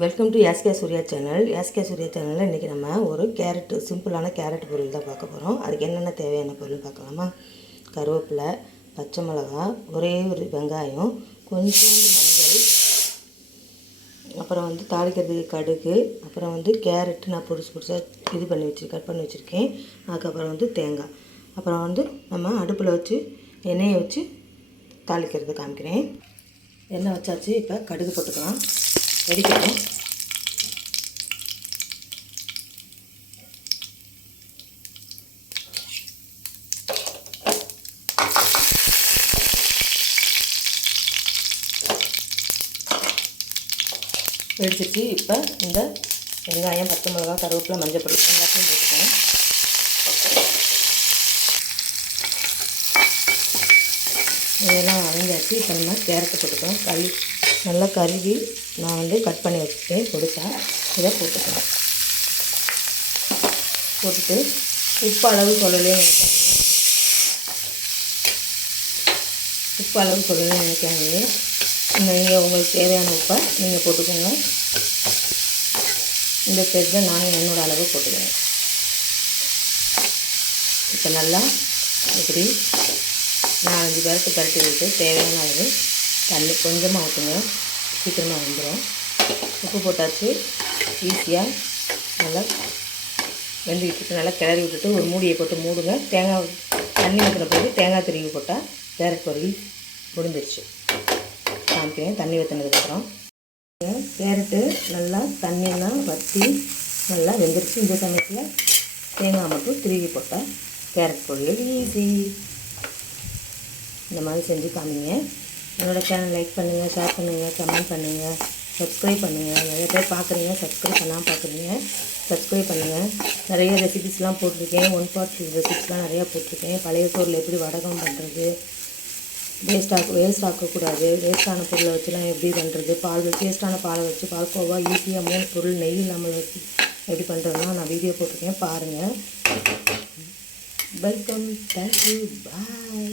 Welcome to SK Surya channel SK Surya சேனலில் இன்றைக்கி நம்ம ஒரு கேரட் சிம்பிளான கேரட் பொருள் தான் பார்க்க போகிறோம் அதுக்கு என்னென்ன தேவையான பொருள் பார்க்கலாமா? கருவேப்பிலை பச்சை மிளகா ஒரே ஒரு வெங்காயம் கொஞ்சோண்டு மஞ்சள் அப்புறம் வந்து தாளிக்கிறதுக்கு கடுகு அப்புறம் வந்து கேரட் நான் பொடிசு பொடிசாக இது பண்ணி வச்சு கட் பண்ணி வச்சுருக்கேன். அதுக்கப்புறம் வந்து தேங்காய். அப்புறம் வந்து நம்ம அடுப்பில் வச்சு எண்ணெயை வச்சு தாளிக்கிறது காமிக்கிறேன். எண்ணெய் வச்சாச்சு இப்போ கடுகு போட்டுக்கலாம். வெடிக்கட்டும். வெடிச்சிச்சு இப்போ இந்த வெங்காயம் பச்சை மிளகா கருவேப்பிலை மஞ்சள் பொடி எல்லாத்தையும் போட்டுக்கோங்க இதெல்லாம் வதங்கியாச்சு இப்போ நம்ம கேரட்டை போட்டுக்கணும். கறி நல்லா கருவி நான் வந்து கட் பண்ணி வச்சுருக்கேன் கொடுத்தேன் இதை போட்டுக்கலாம். போட்டுட்டு உப்பு அளவு சொல்லலே நினைக்காங்க உப்பு அளவு சொல்லலே நினைக்காங்க நீங்கள் உங்களுக்கு தேவையான உப்பை நீங்கள் போட்டுக்கோங்க. இந்த ஸ்டேஜில் நான் என்னோடய அளவு போட்டுக்கிறேன். இப்போ நல்லா இப்படி நாலஞ்சு பேருக்கு பரட்டி விட்டு தேவையான அளவு தண்ணி கொஞ்சமாக ஊற்றுங்க சீக்கிரமாக வந்துடும் உப்பு போட்டாச்சு. ஈஸியாக நல்லா வெந்துக்கிட்டு நல்லா கிளறி விட்டுட்டு ஒரு மூடியை போட்டு மூடுங்க. தேங்காய் தண்ணி ஊற்றின பிறகு தேங்காய் திருவி போட்டால் கேரட் பொரியல் முடிஞ்சிருச்சு. காமிக்கிறேன். தண்ணி ஊற்றினதுக்கப்புறம் கேரட்டு நல்லா தண்ணியெல்லாம் வற்றி நல்லா வெந்துருச்சு. இந்த சமயத்தில் தேங்காய் மட்டும் திருவி போட்டால் கேரட் பொரியல் ஈஸி. இந்த மாதிரி செஞ்சு காமிங்க. என்னோடய சேனல் லைக் பண்ணுங்கள் ஷேர் பண்ணுங்கள் கமெண்ட் பண்ணுங்கள் சப்ஸ்கிரைப் பண்ணுங்கள் நிறைய பேர் பார்க்குறீங்க சப்ஸ்கிரைப் பண்ணாமல் பார்க்குறீங்க சப்ஸ்கிரைப் பண்ணுங்கள் நிறைய ரெசிபிஸ்லாம் போட்டிருக்கேன். ஒன் பார்ட் ரெசிபிஸ்லாம் நிறையா போட்டிருக்கேன். பழைய சோறில் எப்படி வடகம் பண்ணுறது வேஸ்ட் ஆக்க வேஸ்ட் ஆக்கக்கூடாது வேஸ்ட்டான பொருளை வச்சுலாம் எப்படி பண்ணுறது பால் வேஸ்ட்டான பாலை வச்சு பால்கோவா ஈஸியாக மூணு பொருள் நெய் இல்லாமல் வச்சு எப்படி பண்ணுறதுலாம் நான் வீடியோ போட்டிருக்கேன். பாருங்கள் வெல்கம் தேங்க்யூ பாய்